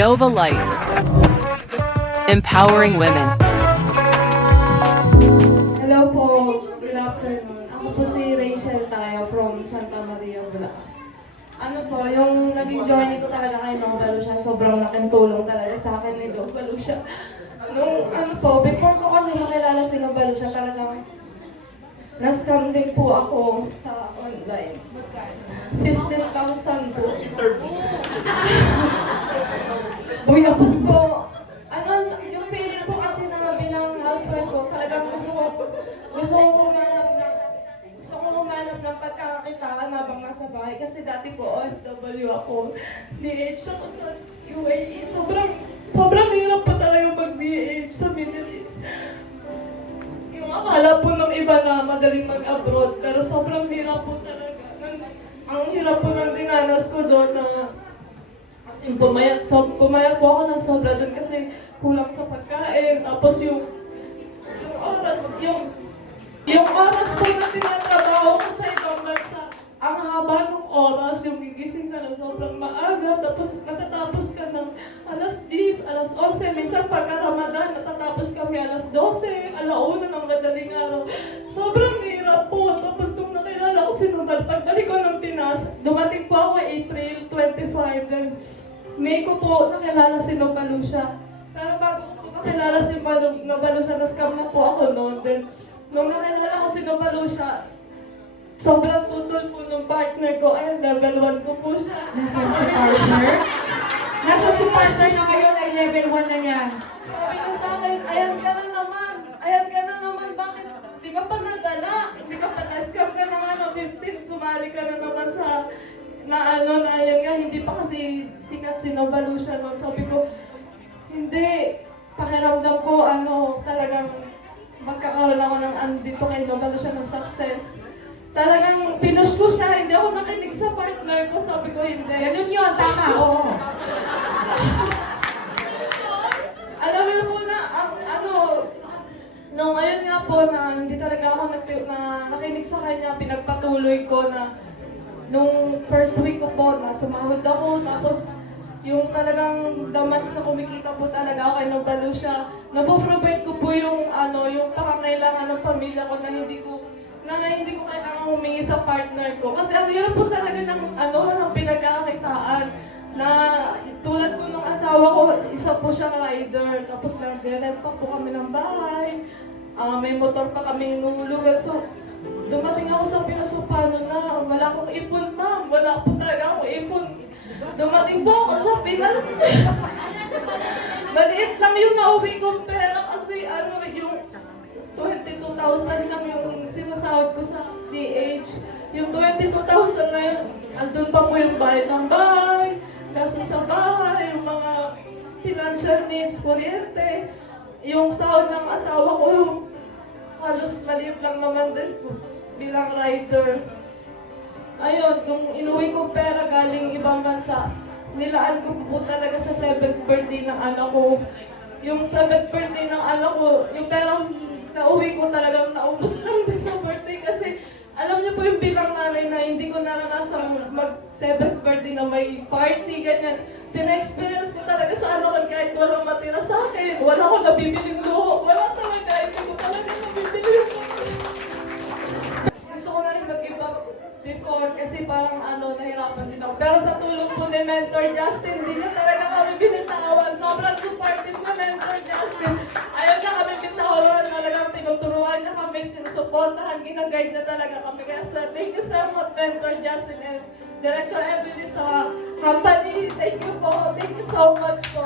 Innova Light. Empowering women. Hello po, good afternoon. Ako po si Rachel Tayo from Santa Maria, Bulacan. Ano po, yung naging journey ko talaga kay Nova Lucia, sobrang laking tulong talaga sa akin ni Nova Lucia. Nung ano po, before ko kasi makilala si Nova Lucia, talagang na-scam din po ako sa online. 15,000 po. Uy, Tapos po, ano, yung feeling po kasi na bilang housewife ko, talagang gusto ko humanap ng pagkakakitaan habang nasa bahay. Kasi dati po, OFW ako. DH ako sa UAE. Sobrang hirap po talaga pag-DH sa Middle East. Yung akala po ng iba na madaling mag-abroad, pero sobrang hirap po talaga. Ang hirap po ng dinanas ko doon na kasi pumayat po ako ng sobra doon kasi kulang sa pagkain. Tapos yung oras po na tinatrabaho ko sa ibang bansa, ang haba ng oras, yung gigising ka na sobrang maaga, tapos natatapos ka ng alas 10, alas 11, minsan pagka Ramadan, natatapos kami alas 12, alauna ng madaling araw. Sobrang hirap po. Tapos nung nakilala ko si Nubal, pagbalik ko ng Pinas, dumating po ako April 25, then May ko po nakilala si Nova Lucia. Pero bago ko nakilala si Nova Lucia, na-scam na po ako noon. Then, nung nakilala ko si Nova Lucia, sobrang tutol po ng partner ko. Ayun, level 1 ko po siya. Nasaan si partner? Nasa si partner na ngayon ay level 1 na niya. Sabi niya sa akin, ayan ka na naman. Ayan ka na naman. Bakit? Hindi ka pa nadala. Hindi ka pa na-scam ka na nga ng 15. Sumali ka na naman sa na ayun nga, hindi pa kasi sikat si Nova Lucia noon. Sabi ko, hindi. Pakiramdam ko, talagang magkakaroon ako ng andito kay Nova Lucia ng success. Talagang pinush ko siya, hindi ako nakinig sa partner ko. Sabi ko, hindi. Ganun yun, tama, oo. Alam mo po na, nung ngayon nga po na hindi talaga ako nakinig sa kanya, pinagpatuloy ko na nung first week ko po na sumahod ako, tapos yung talagang damats na kumikita po talaga ako kay Nova Lucia, napoprovide ko po yung pangangailangan ng pamilya ko na hindi ko kailangan humingi sa partner ko. Kasi ang hirap po talaga ng pinagkakakitaan. Na tulad po ng asawa ko, isa po siyang rider, tapos nag-rent pa po kami ng bahay, may motor pa kami inuhulugan. So, dumating ako sa Pinas, so paano na? Wala akong ipon, ma'am. Wala po talaga akong ipon. Dumating po ako sa Pinas. Maliit lang yung nauwi kong pera kasi yung 22,000 lang yung sinasahod ko sa DH. Yung 22,000 na yun, andun pa po yung bayad ng bahay, kasi sa bahay, yung mga financial needs, kuryente, yung sahod ng asawa ko, yung halos maliit lang naman din po bilang rider. Ayun, kung inuwi ko pera galing ibang bansa, nilaan ko po talaga sa 7th birthday ng anak ko. Yung 7th birthday ng anak ko, yung perang nauwi ko talagang naubos lang din sa birthday kasi alam niyo po yung bilang nanay na hindi ko naranasan mag 7th birthday na may party, ganyan. Pina-experience ko talaga sa anak ko kahit walang matira sa akin. Wala akong nabibiling luho. Wala talaga. Hindi ko talaga nabibiling luho. Gusto ko na rin mag-iba before kasi parang nahirapan din ako. Pero sa tulong po ni Mentor Justin, hindi na talaga kami binitawan. Sobrang supportive na Mentor Justin. Ayaw na kami bitawan. Talagang tinuturuan na kami, sinusuportahan, ginaguide na talaga kami. Kaya sir, thank you so much, Mentor Justin and Director Evelyn sa company. Thank you po. Thank you so much po.